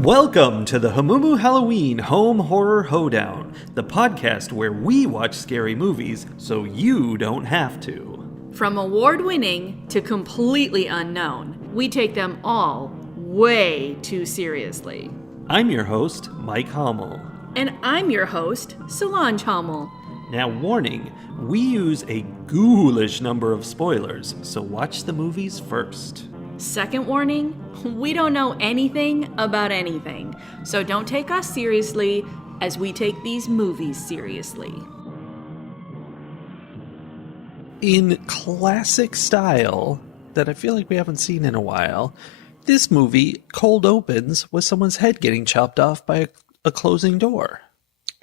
Welcome to the Hamumu Halloween Home Horror Hoedown, the podcast where we watch scary movies so you don't have to. From award-winning to completely unknown, we take them all way too seriously. I'm your host, Mike Hummel. And I'm your host, Solange Hummel. Now, warning, we use a ghoulish number of spoilers, so watch the movies first. Second warning, we don't know anything about anything, so don't take us seriously as we take these movies seriously. In classic style that I feel like we haven't seen in a while, this movie cold opens with someone's head getting chopped off by a closing door.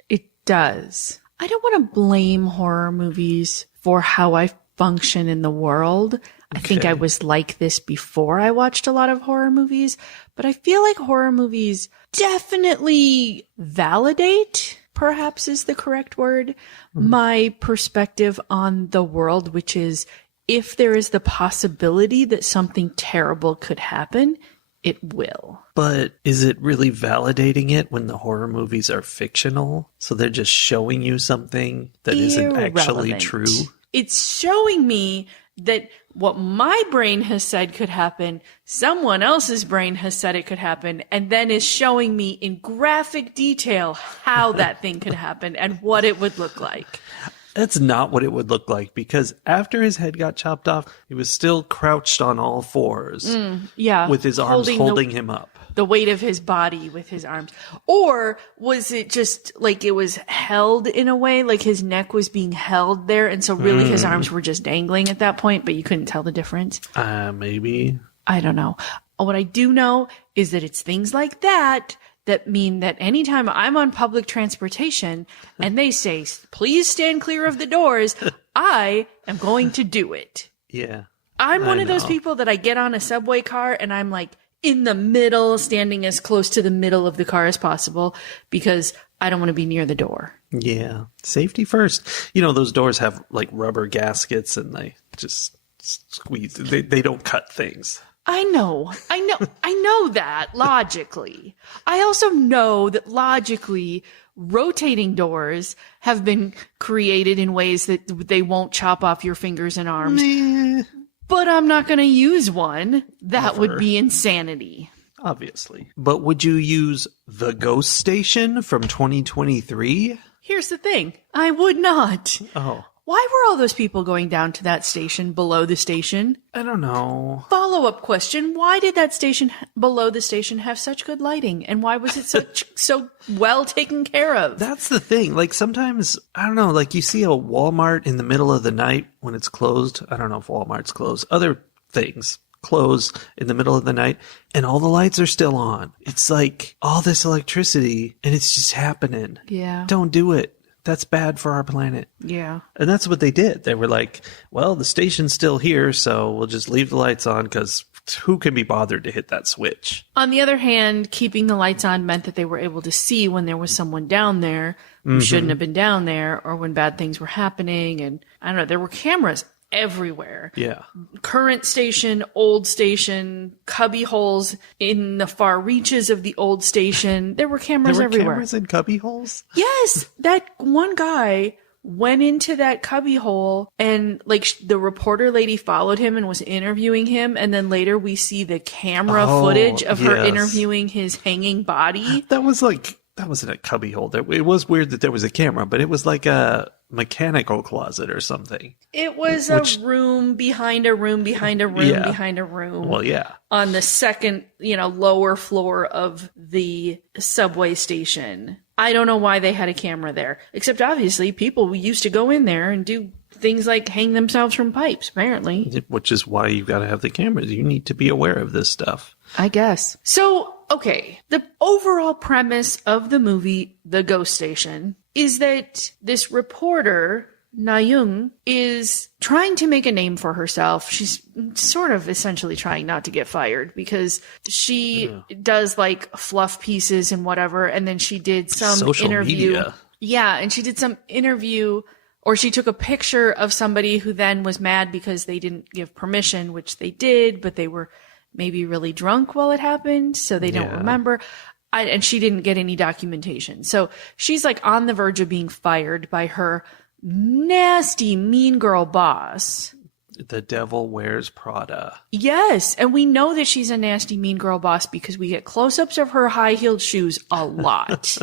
It does. I don't want to blame horror movies for how I function in the world. I think I was like this before I watched a lot of horror movies, but I feel like horror movies definitely validate, perhaps is the correct word, my perspective on the world, which is if there is the possibility that something terrible could happen, it will. But is it really validating it when the horror movies are fictional? So they're just showing you something that isn't actually true? It's showing me that what my brain has said could happen, someone else's brain has said it could happen, and then is showing me in graphic detail how that thing could happen and what it would look like. That's not what it would look like, because after his head got chopped off, he was still crouched on all fours. With his arms holding him up. The weight of his body with his arms. Or was it just like it was held in a way, like his neck was being held there, and so really his arms were just dangling at that point, but you couldn't tell the difference? Maybe. I don't know. What I do know is that it's things like that that mean that anytime I'm on public transportation and they say, please stand clear of the doors, I am going to do it. Yeah. I'm one of those people that I get on a subway car and I'm like in the middle, standing as close to the middle of the car as possible because I don't want to be near the door. Yeah. Safety first. You know, those doors have like rubber gaskets and they just squeeze. They don't cut things. I know that logically. I also know that logically rotating doors have been created in ways that they won't chop off your fingers and arms. But I'm not going to use one. That would be insanity. Obviously. But would you use the Ghost Station from 2023? Here's the thing. I would not. Oh. Why were all those people going down to that station below the station? I don't know. Follow-up question. Why did that station below the station have such good lighting? And why was it so well taken care of? That's the thing. Like sometimes, I don't know, like you see a Walmart in the middle of the night when it's closed. I don't know if Walmart's closed. Other things close in the middle of the night and all the lights are still on. It's like all this electricity and it's just happening. Yeah. Don't do it. That's bad for our planet. Yeah. And that's what they did. They were like, well, the station's still here, so we'll just leave the lights on because who can be bothered to hit that switch? On the other hand, keeping the lights on meant that they were able to see when there was someone down there who shouldn't have been down there or when bad things were happening. And I don't know, there were cameras everywhere. Yeah. Current station, old station, cubby holes in the far reaches of the old station. There were cameras everywhere. There were cameras in cubby holes? Yes. That one guy went into that cubby hole and like the reporter lady followed him and was interviewing him. And then later we see the camera footage of her interviewing his hanging body. That wasn't a cubby hole. It was weird that there was a camera, but it was like a mechanical closet or something. It was a room behind a room behind a room behind a room. Well, yeah. On the second, lower floor of the subway station. I don't know why they had a camera there, except obviously people used to go in there and do things like hang themselves from pipes, apparently. Which is why you got to have the cameras. You need to be aware of this stuff. I guess. So, okay, the overall premise of the movie, The Ghost Station, is that this reporter, Na-young, is trying to make a name for herself. She's sort of essentially trying not to get fired because she does like fluff pieces and whatever. And then she did some social interview. Media. Yeah. And she did some interview Or she took a picture of somebody who then was mad because they didn't give permission, which they did, but they were maybe really drunk while it happened, so they don't remember. and she didn't get any documentation. So she's like on the verge of being fired by her nasty, mean girl boss. The devil wears Prada. Yes. And we know that she's a nasty, mean girl boss because we get close-ups of her high-heeled shoes a lot.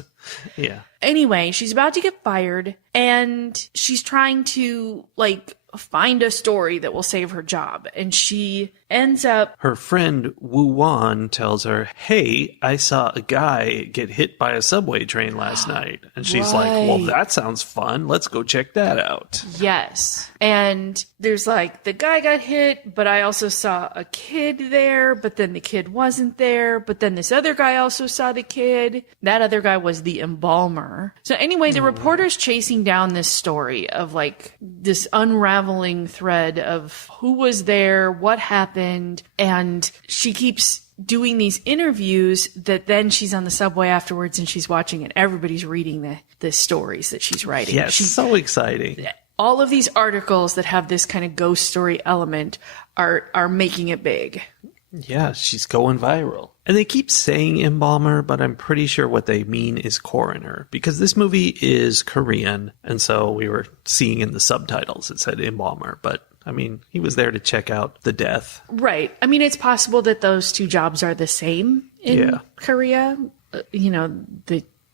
Yeah. Anyway, she's about to get fired and she's trying to like find a story that will save her job. And she ends up... Her friend Wu Wan tells her, hey, I saw a guy get hit by a subway train last night. And she's like, well, that sounds fun. Let's go check that out. Yes. And there's like, the guy got hit, but I also saw a kid there, but then the kid wasn't there. But then this other guy also saw the kid. That other guy was the embalmer. So anyway, the reporter's chasing down this story of like this unraveling thread of who was there, what happened. And she keeps doing these interviews that then she's on the subway afterwards and she's watching it. Everybody's reading the stories that she's writing. Yes, so exciting. All of these articles that have this kind of ghost story element are making it big. Yeah, she's going viral. And they keep saying embalmer, but I'm pretty sure what they mean is coroner, because this movie is Korean, and so we were seeing in the subtitles it said embalmer, but I mean, he was there to check out the death. Right. I mean, it's possible that those two jobs are the same in Korea.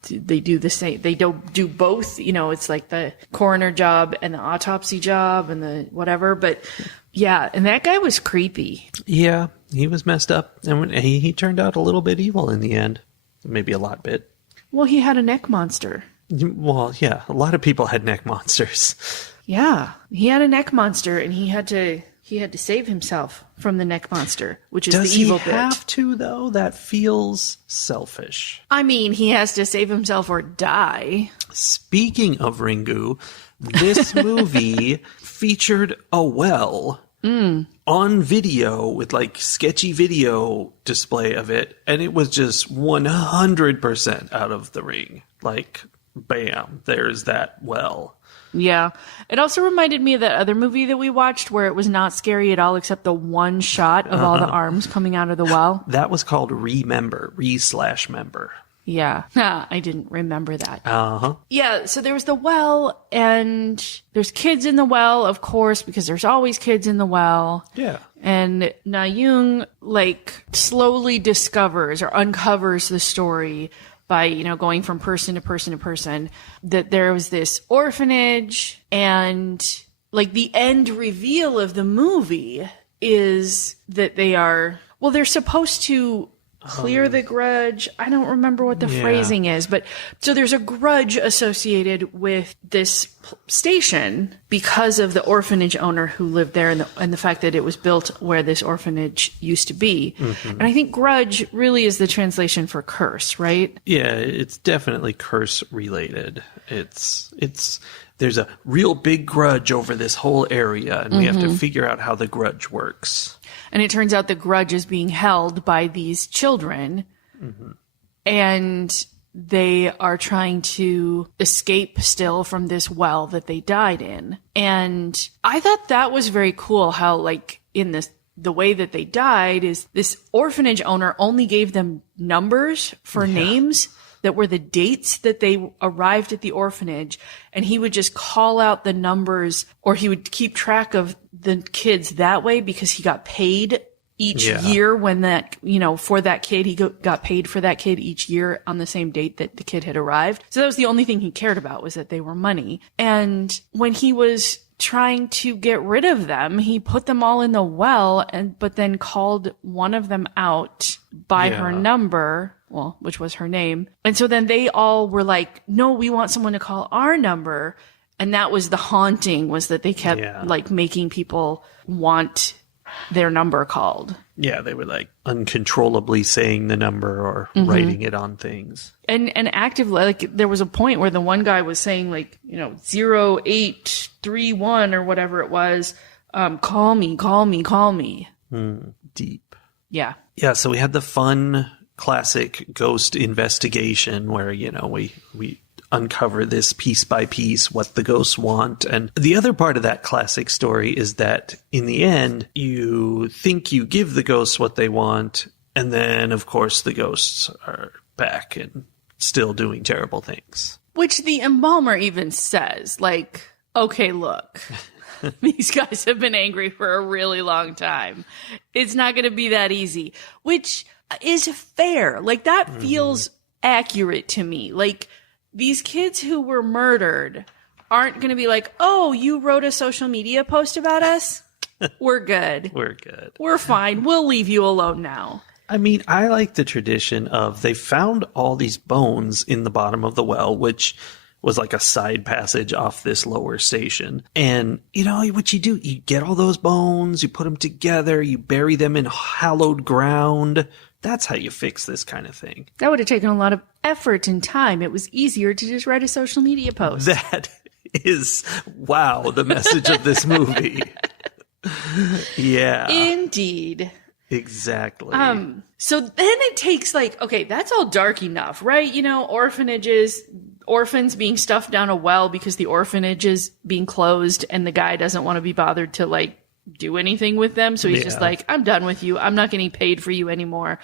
They do the same. They don't do both. It's like the coroner job and the autopsy job and the whatever. But yeah, and that guy was creepy. Yeah, he was messed up. And he turned out a little bit evil in the end. Maybe a lot bit. Well, he had a neck monster. Well, yeah, a lot of people had neck monsters. Yeah, he had a neck monster, and he had to save himself from the neck monster, which is the evil bit. Does he have to, though? That feels selfish. I mean, he has to save himself or die. Speaking of Ringu, this movie featured a well on video with like sketchy video display of it, and it was just 100% out of the ring. Like, bam, there's that well. Yeah. It also reminded me of that other movie that we watched where it was not scary at all except the one shot of all the arms coming out of the well. That was called Remember. Re/member. Yeah. I didn't remember that. Uh-huh. Yeah, so there was the well, and there's kids in the well, of course, because there's always kids in the well. Yeah. And Na Young, like, slowly discovers or uncovers the story by, going from person to person to person, that there was this orphanage, and like the end reveal of the movie is that they're supposed to clear the grudge. I don't remember what the phrasing is, but so there's a grudge associated with this station because of the orphanage owner who lived there and the fact that it was built where this orphanage used to be. Mm-hmm. And I think grudge really is the translation for curse, right? Yeah, it's definitely curse related. There's a real big grudge over this whole area, and we have to figure out how the grudge works. And it turns out the grudge is being held by these children, and they are trying to escape still from this well that they died in. And I thought that was very cool how, like, in the way that they died is this orphanage owner only gave them numbers for names that were the dates that they arrived at the orphanage, and he would just call out the numbers, or he would keep track of the kids that way because he got paid each year when that, for that kid, he got paid for that kid each year on the same date that the kid had arrived. So that was the only thing he cared about, was that they were money. And when he was trying to get rid of them, he put them all in the well, but then called one of them out by her number, which was her name. And so then they all were like, no, we want someone to call our number. And that was the haunting, was that they kept like making people want their number called. Yeah, they were like uncontrollably saying the number or writing it on things. And actively, like, there was a point where the one guy was saying, like, 0831 or whatever it was, call me, call me, call me. Deep. Yeah. Yeah, so we had the fun classic ghost investigation where, we uncover this piece by piece what the ghosts want. And the other part of that classic story is that in the end, you think you give the ghosts what they want, and then, of course, the ghosts are back and still doing terrible things. Which the embalmer even says, like, okay, look, these guys have been angry for a really long time. It's not going to be that easy, which is fair. Like, that feels accurate to me. Like, these kids who were murdered aren't going to be like, oh, you wrote a social media post about us? We're good. We're good. We're fine. We'll leave you alone now. I mean, I like the tradition of they found all these bones in the bottom of the well, which was like a side passage off this lower station. And, you know, what you do, you get all those bones, you put them together, you bury them in hallowed ground. That's how you fix this kind of thing. That would have taken a lot of effort and time. It was easier to just write a social media post. That is, wow, the message of this movie. Yeah. Indeed. Exactly. So then it takes like, okay, that's all dark enough, right? You know, orphanages, orphans being stuffed down a well because the orphanage is being closed and the guy doesn't want to be bothered to like do anything with them. So he's just like, I'm done with you. I'm not getting paid for you anymore.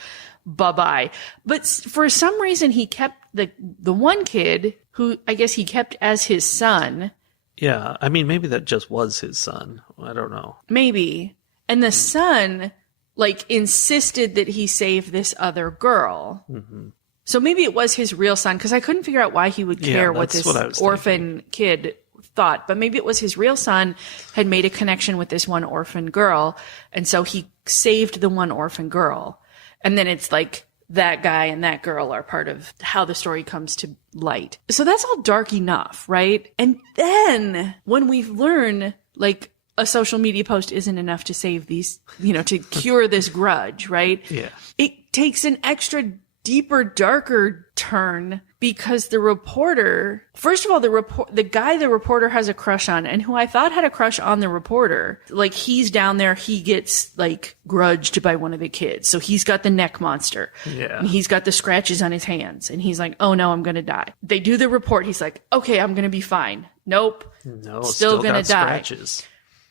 Bye-bye. But for some reason, he kept the one kid who I guess he kept as his son. Yeah. I mean, maybe that just was his son. I don't know. Maybe. And the son like insisted that he save this other girl. Mm-hmm. So maybe it was his real son, because I couldn't figure out why he would care what this orphan kid thought. But maybe it was his real son had made a connection with this one orphan girl, and so he saved the one orphan girl. And then it's like that guy and that girl are part of how the story comes to light. So that's all dark enough, right? And then when we learn, like, a social media post isn't enough to save these, you know, to cure this grudge, right? Yeah. It takes an extra deeper, darker turn because the reporter, first of all, the guy the reporter has a crush on and who I thought had a crush on the reporter, like he's down there, he gets like grudged by one of the kids. So he's got the neck monster. Yeah. And he's got the scratches on his hands and he's like, oh no, I'm going to die. They do the report. He's like, okay, I'm going to be fine. Nope. No, still going to die. Scratches.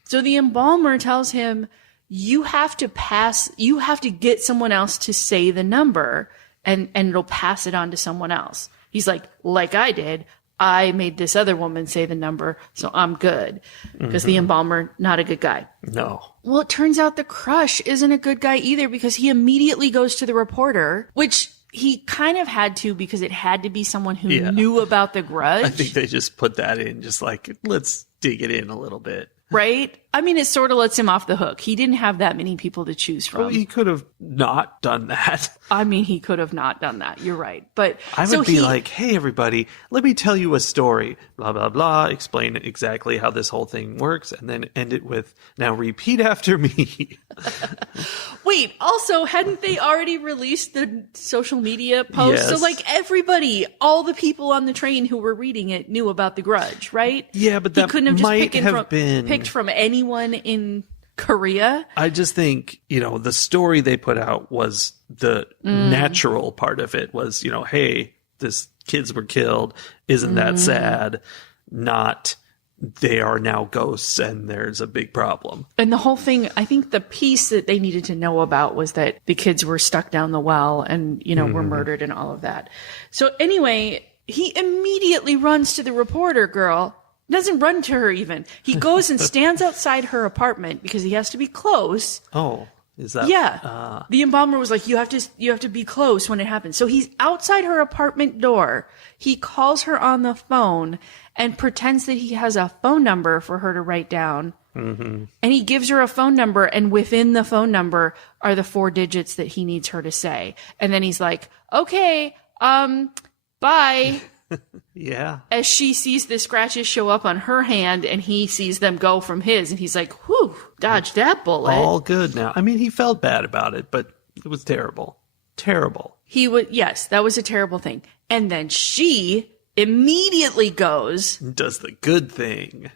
So the embalmer tells him, you have to get someone else to say the number and it'll pass it on to someone else. He's like I did. I made this other woman say the number, so I'm good. Because the embalmer, not a good guy. No. Well, it turns out the crush isn't a good guy either because he immediately goes to the reporter, which he kind of had to because it had to be someone who knew about the grudge. I think they just put that in, just like, let's dig it in a little bit. Right? I mean, it sort of lets him off the hook. He didn't have that many people to choose from. Well, he could have not done that. I mean, he could have not done that. You're right. But I would be like, hey, everybody, let me tell you a story. Blah, blah, blah. Explain exactly how this whole thing works. And then end it with, now repeat after me. Wait, also, hadn't they already released the social media post? Yes. So, like, everybody, all the people on the train who were reading it knew about the grudge, right? Yeah, but that couldn't have might just have been picked from anyone in Korea. I just think, you know, the story they put out was the natural part of it was, you know, hey, this kids were killed. Isn't that sad? Not they are now ghosts and there's a big problem. And the whole thing, I think the piece that they needed to know about was that the kids were stuck down the well and, you know, were murdered and all of that. So anyway, he immediately runs to the reporter girl. Doesn't run to her even. He goes and stands outside her apartment because he has to be close. Oh, is that? Yeah. The embalmer was like, you have to be close when it happens. So he's outside her apartment door. He calls her on the phone and pretends that he has a phone number for her to write down. Mm-hmm. And he gives her a phone number, and within the phone number are the 4 digits that he needs her to say. And then he's like, okay, bye. Yeah. As she sees the scratches show up on her hand and he sees them go from his, and he's like, whew, dodge that bullet. All good now. I mean, he felt bad about it, but it was terrible. Terrible. Yes, that was a terrible thing. And then she immediately goes, does the good thing.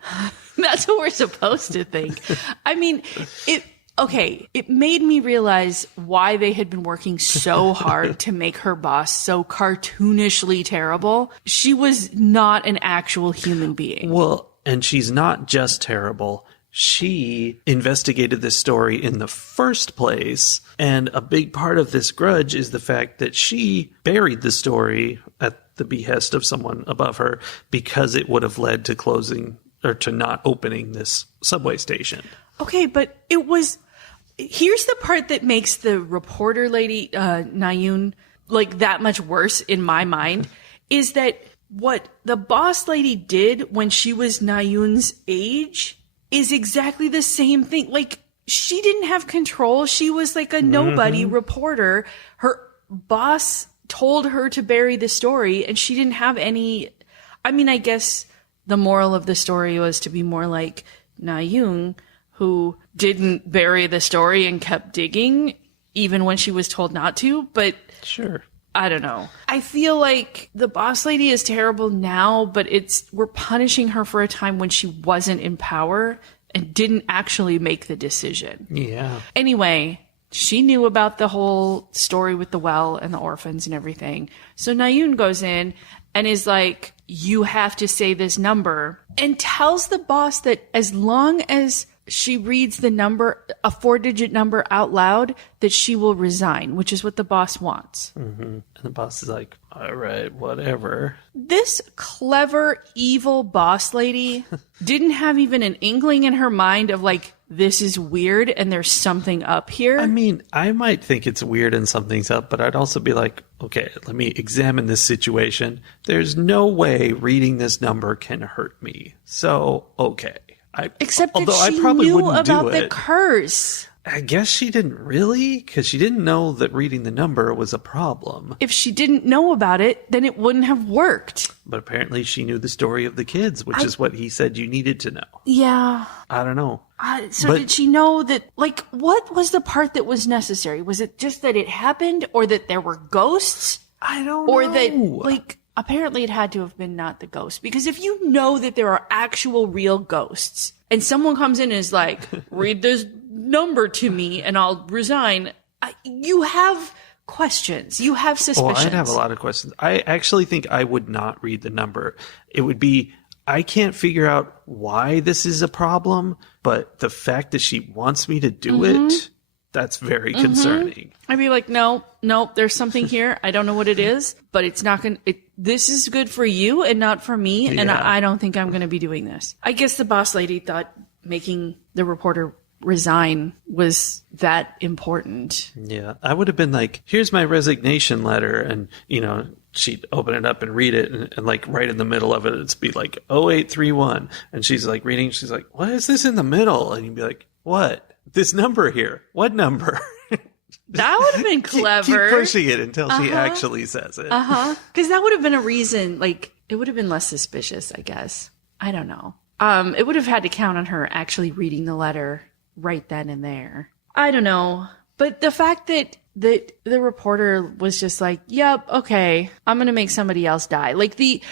That's what we're supposed to think. I mean, it made me realize why they had been working so hard to make her boss so cartoonishly terrible. She was not an actual human being. Well, and she's not just terrible. she investigated this story in the first place. And a big part of this grudge is the fact that she buried the story at the behest of someone above her because it would have led to closing or to not opening this subway station. Okay, but it was... Here's the part that makes the reporter lady, Nayun, like that much worse in my mind, is that what the boss lady did when she was Nayun's age is exactly the same thing. Like, she didn't have control. She was like a nobody reporter. Her boss told her to bury the story, and she didn't have any... I mean, I guess the moral of the story was to be more like Nayun, who didn't bury the story and kept digging, even when she was told not to. But sure, I don't know. I feel like the boss lady is terrible now, but we're punishing her for a time when she wasn't in power and didn't actually make the decision. Yeah. Anyway, she knew about the whole story with the well and the orphans and everything. So Nayun goes in and is like, you have to say this number, and tells the boss that as long as she reads the number, a 4-digit number out loud, that she will resign, which is what the boss wants. Mm-hmm. And the boss is like, all right, whatever. This clever, evil boss lady didn't have even an inkling in her mind of like, this is weird and there's something up here. I mean, I might think it's weird and something's up, but I'd also be like, okay, let me examine this situation. There's no way reading this number can hurt me. So, okay. Except that she knew about the curse. I guess she didn't really, because she didn't know that reading the number was a problem. If she didn't know about it, then it wouldn't have worked. But apparently she knew the story of the kids, which is what he said you needed to know. Yeah. I don't know. Did she know that, like, what was the part that was necessary? Was it just that it happened, or that there were ghosts? I don't know. Or that, like, apparently it had to have been not the ghost. Because if you know that there are actual real ghosts, and someone comes in and is like, read this number to me and I'll resign, you have questions. You have suspicions. Well, I'd have a lot of questions. I actually think I would not read the number. It would be, I can't figure out why this is a problem, but the fact that she wants me to do it, that's very concerning. I'd be like, no, there's something here. I don't know what it is, but it's not going to, this is good for you and not for me. Yeah. And I don't think I'm going to be doing this. I guess the boss lady thought making the reporter resign was that important. Yeah. I would have been like, here's my resignation letter. And, you know, she'd open it up and read it. And like right in the middle of it, it'd be like 0831. And she's like reading. She's like, what is this in the middle? And you'd be like, what? This number here. What number? That would have been clever. Keep pushing it until she actually says it. Because that would have been a reason, like, it would have been less suspicious, I guess. I don't know. It would have had to count on her actually reading the letter right then and there. I don't know. But the fact that the reporter was just like, yep, okay, I'm going to make somebody else die. Like the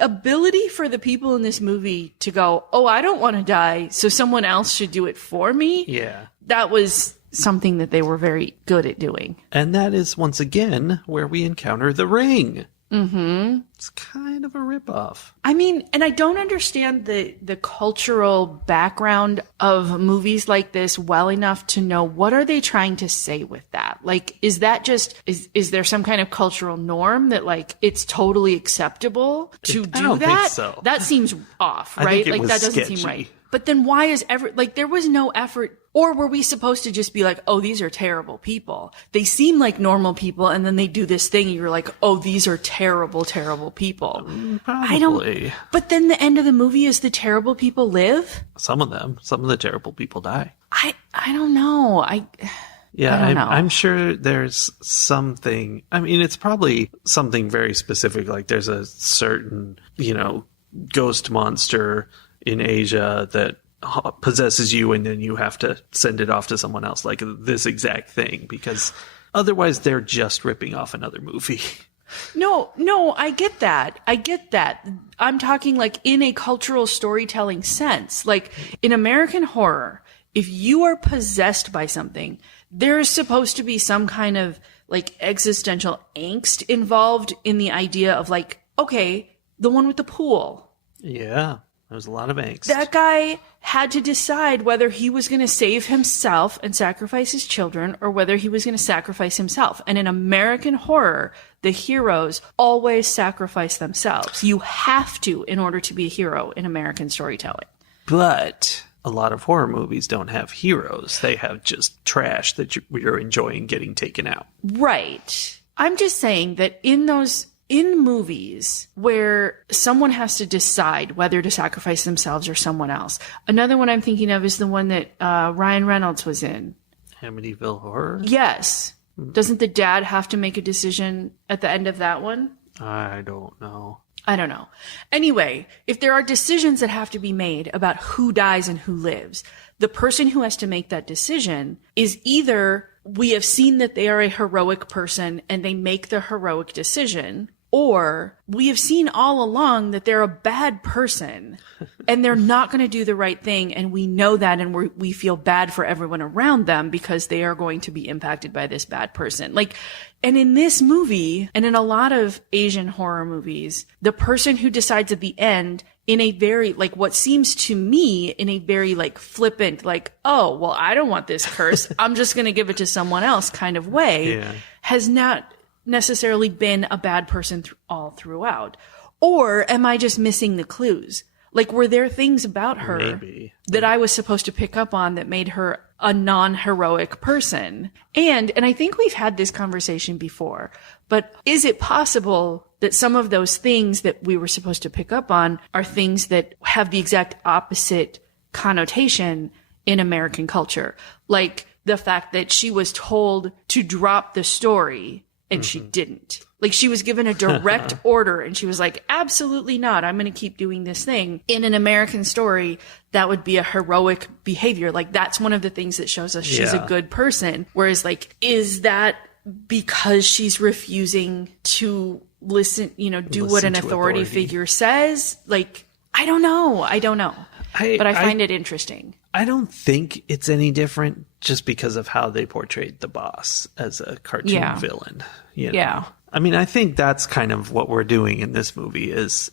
ability for the people in this movie to go, oh, I don't want to die, so someone else should do it for me. Yeah. That was something that they were very good at doing. And that is, once again, where we encounter the ring. Mm-hmm. It's kind of a ripoff. I mean, and I don't understand the cultural background of movies like this well enough to know what are they trying to say with that? Like, is that just, is there some kind of cultural norm that like it's totally acceptable to do I don't that? think so. That seems off, I right? think it Like was that doesn't sketchy. seem right. But then why is there was no effort, or were we supposed to just be like, oh, these are terrible people? They seem like normal people, and then they do this thing, and you're like, oh, these are terrible, terrible people. Probably. I don't. But then the end of the movie is the terrible people live? Some of the terrible people die. I don't know. Yeah, I don't know. I'm sure there's something. I mean, it's probably something very specific. Like there's a certain, ghost monster in Asia that possesses you, and then you have to send it off to someone else, like this exact thing, because otherwise they're just ripping off another movie. No, I get that. I'm talking like in a cultural storytelling sense. Like in American horror, if you are possessed by something, there's supposed to be some kind of like existential angst involved in the idea of like, okay, the one with the pool. Yeah. There was a lot of angst. That guy had to decide whether he was going to save himself and sacrifice his children or whether he was going to sacrifice himself. And in American horror, the heroes always sacrifice themselves. You have to in order to be a hero in American storytelling. But a lot of horror movies don't have heroes. They have just trash that you're enjoying getting taken out. Right. I'm just saying that in movies where someone has to decide whether to sacrifice themselves or someone else. Another one I'm thinking of is the one that Ryan Reynolds was in. Amityville Horror? Yes. Doesn't the dad have to make a decision at the end of that one? I don't know. I don't know. Anyway, if there are decisions that have to be made about who dies and who lives, the person who has to make that decision is either we have seen that they are a heroic person and they make the heroic decision, or we have seen all along that they're a bad person and they're not going to do the right thing. And we know that, and we feel bad for everyone around them because they are going to be impacted by this bad person. And in this movie, and in a lot of Asian horror movies, the person who decides at the end in a very, what seems to me in a very, flippant, oh, well, I don't want this curse, I'm just going to give it to someone else kind of way, has not necessarily been a bad person all throughout. Or am I just missing the clues? Were there things about her that I was supposed to pick up on that made her a non-heroic person? And I think we've had this conversation before, but is it possible that some of those things that we were supposed to pick up on are things that have the exact opposite connotation in American culture? Like the fact that she was told to drop the story and she didn't. She was given a direct order and she was like, absolutely not. I'm going to keep doing this thing. In an American story, that would be a heroic behavior. That's one of the things that shows us she's a good person. Whereas is that because she's refusing to listen, do what an authority figure says? I don't know. But I find it interesting. I don't think it's any different just because of how they portrayed the boss as a cartoon villain. Yeah. I mean, I think that's kind of what we're doing in this movie is,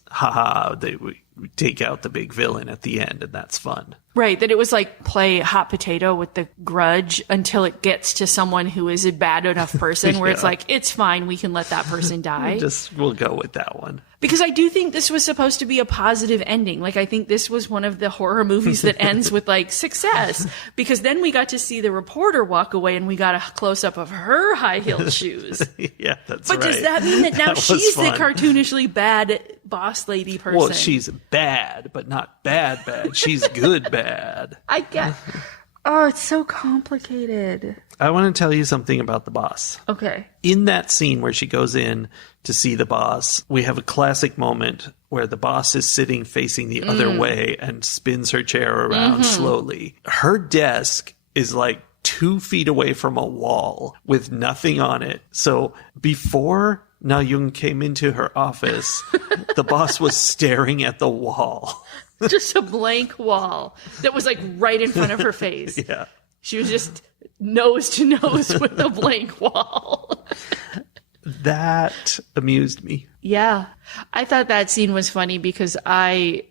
we take out the big villain at the end, and that's fun. Right, that it was play hot potato with the grudge until it gets to someone who is a bad enough person where it's it's fine, we can let that person die. We'll go with that one. Because I do think this was supposed to be a positive ending. I think this was one of the horror movies that ends with success. Because then we got to see the reporter walk away and we got a close-up of her high-heeled shoes. Yeah, that's But right. does that mean that now she's the cartoonishly bad boss lady person? Well, she's bad, but not bad. She's good bad. I get. Oh, it's so complicated. I want to tell you something about the boss. Okay. In that scene where she goes in to see the boss, we have a classic moment where the boss is sitting facing the other way and spins her chair around slowly. Her desk is 2 feet away from a wall with nothing on it. So before Na Young came into her office, the boss was staring at the wall. Just a blank wall that was right in front of her face. Yeah. She was just nose to nose with a blank wall. That amused me. Yeah. I thought that scene was funny because I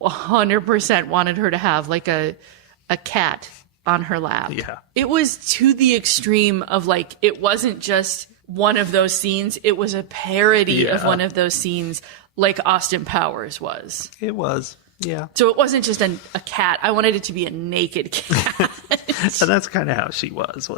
100% wanted her to have a cat on her lap. Yeah. It was to the extreme of it wasn't just one of those scenes. It was a parody of one of those scenes like Austin Powers was. It was. Yeah. So it wasn't just a cat. I wanted it to be a naked cat. And that's kind of how she was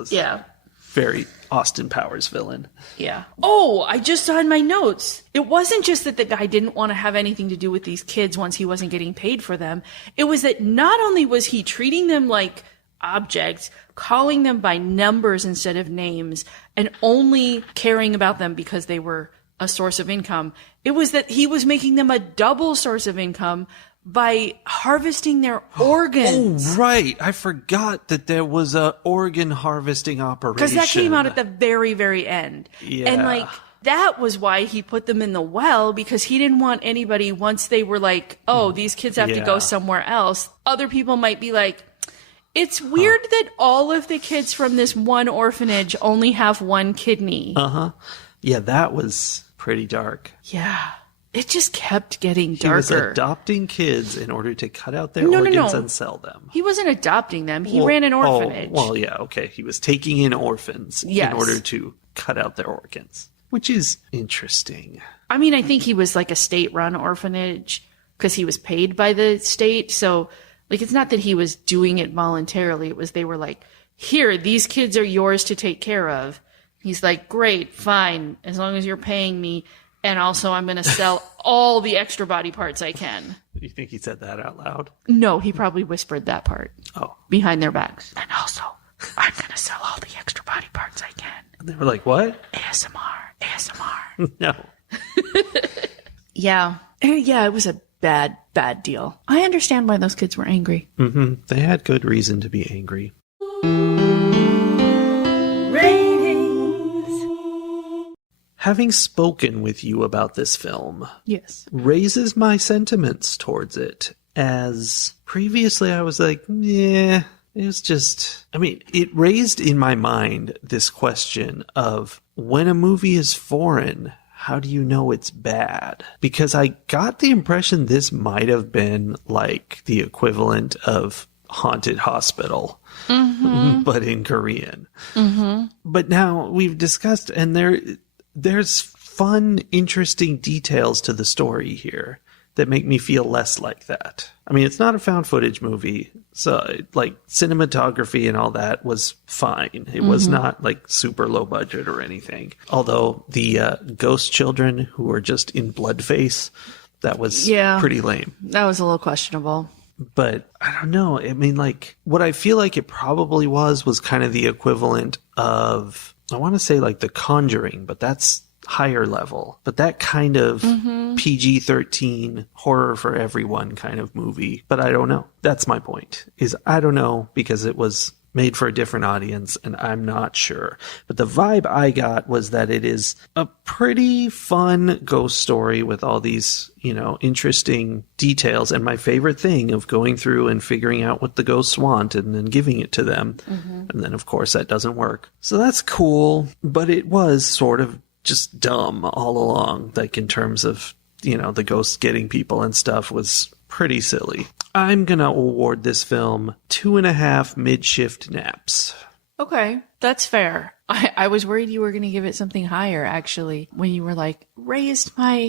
very Austin Powers villain. Yeah. Oh, I just saw in my notes. It wasn't just that the guy didn't want to have anything to do with these kids once he wasn't getting paid for them. It was that not only was he treating them like objects, calling them by numbers instead of names, and only caring about them because they were a source of income. It was that he was making them a double source of income by harvesting their organs. Oh, right. I forgot that there was a organ harvesting operation. Because that came out at the very, very end. Yeah. And that was why he put them in the well, because he didn't want anybody, once they were these kids have to go somewhere else, other people might be it's weird that all of the kids from this one orphanage only have one kidney. Yeah, that was pretty dark. Yeah. it just kept getting He was darker. adopting kids in order to cut out their organs and sell them. He wasn't adopting them. He ran an orphanage. Oh, well, yeah, okay. He was taking in orphans in order to cut out their organs, which is interesting. I mean, I think he was like a state-run orphanage because he was paid by the state. So, like, it's not that he was doing it voluntarily. It was they were like, here, these kids are yours to take care of. He's like, great, fine, as long as you're paying me. And also, I'm going to sell all the extra body parts I can. You think he said that out loud? No, he probably whispered that part. Oh. Behind their backs. And also, I'm going to sell all the extra body parts I can. And they were like, what? ASMR. No. Yeah. Yeah, it was a bad deal. I understand why those kids were angry. Mm-hmm. They had good reason to be angry. Having spoken with you about this film Yes. raises my sentiments towards it, as previously I was like, yeah, it was just, I mean, it raised in my mind this question of when a movie is foreign, how do you know it's bad? Because I got the impression this might have been like the equivalent of Haunted Hospital, but in Korean. Mm-hmm. But now we've discussed, and there's fun, interesting details to the story here that make me feel less like that. I mean, it's not a found footage movie, so like cinematography and all that was fine. It was not like super low budget or anything. Although the ghost children who were just in bloodface, that was pretty lame. That was a little questionable. But I don't know. I mean, like, what I feel like it probably was kind of the equivalent of, I want to say like The Conjuring, but that's higher level. But that kind of PG-13 horror for everyone kind of movie. But I don't know. That's my point, is I don't know, because it was made for a different audience, and I'm not sure. But the vibe I got was that it is a pretty fun ghost story with all these, interesting details. And my favorite thing of going through and figuring out what the ghosts want and then giving it to them. And then, of course, that doesn't work. So that's cool. But it was sort of just dumb all along, like in terms of, the ghosts getting people and stuff was pretty silly. I'm going to award this film 2.5 mid-shift naps. Okay, that's fair. I was worried you were going to give it something higher, actually, when you were like, raised my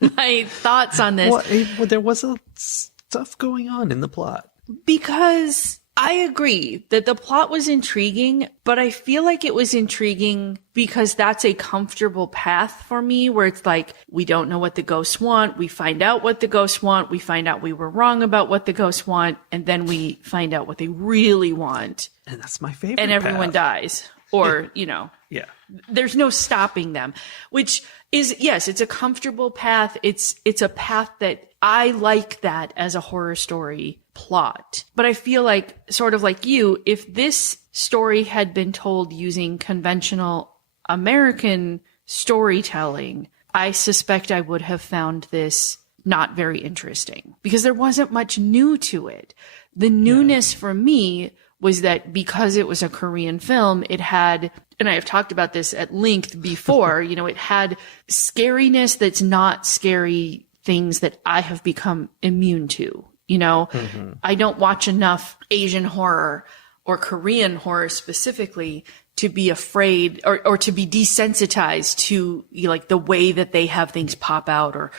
thoughts on this. Well, there was stuff going on in the plot. Because I agree that the plot was intriguing, but I feel like it was intriguing because that's a comfortable path for me, where it's like, we don't know what the ghosts want. We find out what the ghosts want. We find out we were wrong about what the ghosts want. And then we find out what they really want. And that's my favorite And everyone dies. Or, Yeah. There's no stopping them, which is, yes, it's a comfortable path. It's a path that I like that as a horror story plot. But I feel like, sort of like you, if this story had been told using conventional American storytelling, I suspect I would have found this not very interesting because there wasn't much new to it. The newness for me was that because it was a Korean film, it had, and I have talked about this at length before, it had scariness that's not scary things that I have become immune to. I don't watch enough Asian horror or Korean horror specifically to be afraid or to be desensitized to like the way that they have things pop out or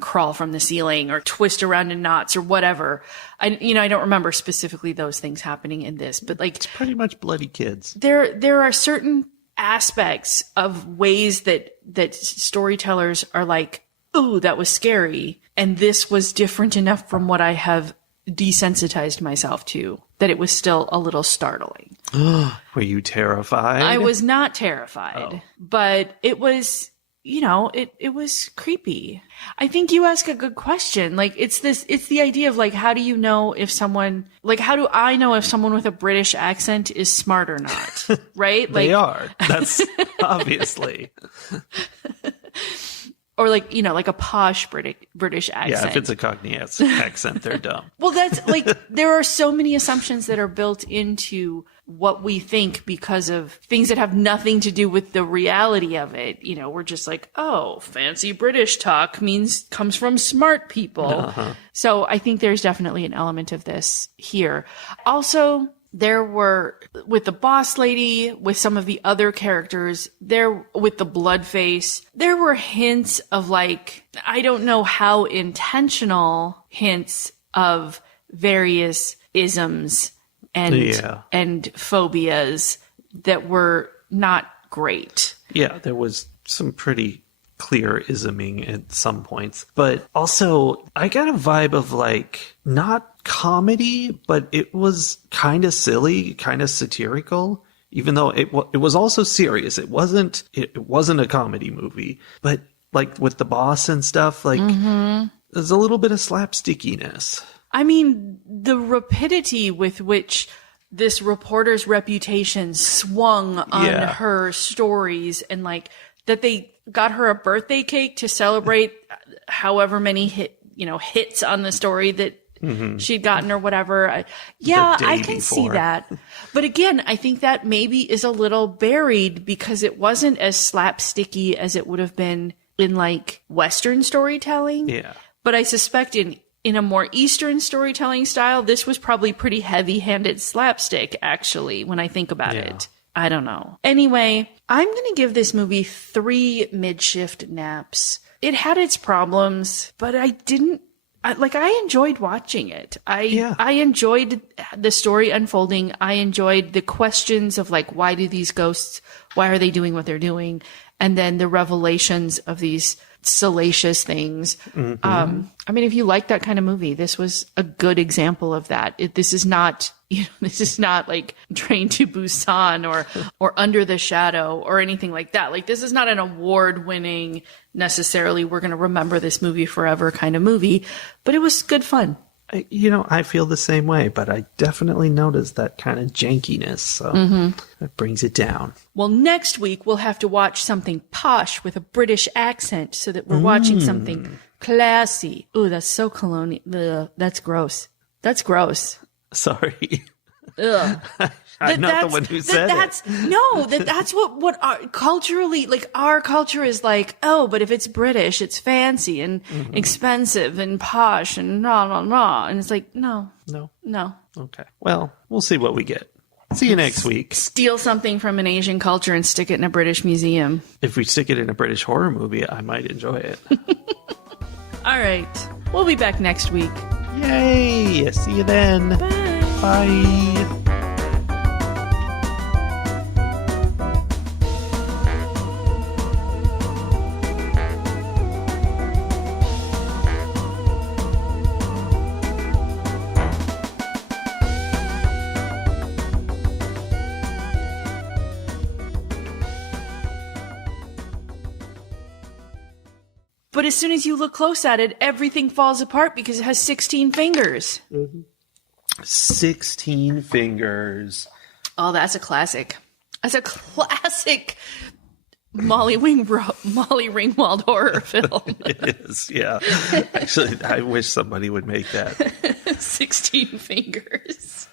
crawl from the ceiling or twist around in knots or whatever. I don't remember specifically those things happening in this, but like, it's pretty much bloody kids. There are certain aspects of ways that storytellers are like, ooh, that was scary. And this was different enough from what I have desensitized myself to that it was still a little startling. Were you terrified? I was not terrified, but it was, it was creepy. I think you ask a good question. Like, it's the idea of like, how do you know if someone, like, how do I know if someone with a British accent is smart or not? Right? Like, they are. That's obviously. Or like, like a posh British accent. Yeah, if it's a Cockney accent, they're dumb. Well, that's like, there are so many assumptions that are built into what we think because of things that have nothing to do with the reality of it. You know, we're just like, oh, fancy British talk comes from smart people. So I think there's definitely an element of this here. Also, there were, with the boss lady, with some of the other characters, there, with the blood face, there were hints of like, I don't know how intentional hints of various isms and phobias that were not great. Yeah, there was some pretty clear isming at some points. But also, I got a vibe of like, not comedy, but it was kind of silly, kind of satirical, even though it was also serious. It wasn't a comedy movie, but like with the boss and stuff, like there's a little bit of slapstickiness. I mean, the rapidity with which this reporter's reputation swung on her stories, and like that they got her a birthday cake to celebrate however many hits on the story that she'd gotten or whatever. I can see that. But again, I think that maybe is a little buried because it wasn't as slapsticky as it would have been in like Western storytelling. Yeah. But I suspect in a more Eastern storytelling style, this was probably pretty heavy-handed slapstick, actually, when I think about it. I don't know. Anyway, I'm going to give this movie 3 mid-shift naps. It had its problems, but I enjoyed watching it. I enjoyed the story unfolding. I enjoyed the questions of like, why do these ghosts, why are they doing what they're doing? And then the revelations of these salacious things. I mean, if you like that kind of movie, this was a good example of that. This is not like Train to Busan or Under the Shadow or anything like that. Like, this is not an award-winning, necessarily, we're going to remember this movie forever kind of movie, but it was good fun. I feel the same way, but I definitely noticed that kind of jankiness, so that brings it down. Well, next week we'll have to watch something posh with a British accent so that we're watching something classy. Ooh, that's so colonial. Ugh, that's gross. That's gross. Sorry. Ugh. I'm not the one who said it. No, that's what our, culturally, like our culture is like, oh, but if it's British, it's fancy and expensive and posh and nah. And it's like, no. Okay. Well, we'll see what we get. See you next week. Steal something from an Asian culture and stick it in a British museum. If we stick it in a British horror movie, I might enjoy it. All right. We'll be back next week. Yay! See you then. Bye. Bye. But as soon as you look close at it, everything falls apart because it has 16 fingers. 16 fingers. Oh, that's a classic. That's a classic Molly Ringwald horror film. It is, yeah. Actually, I wish somebody would make that. 16 fingers.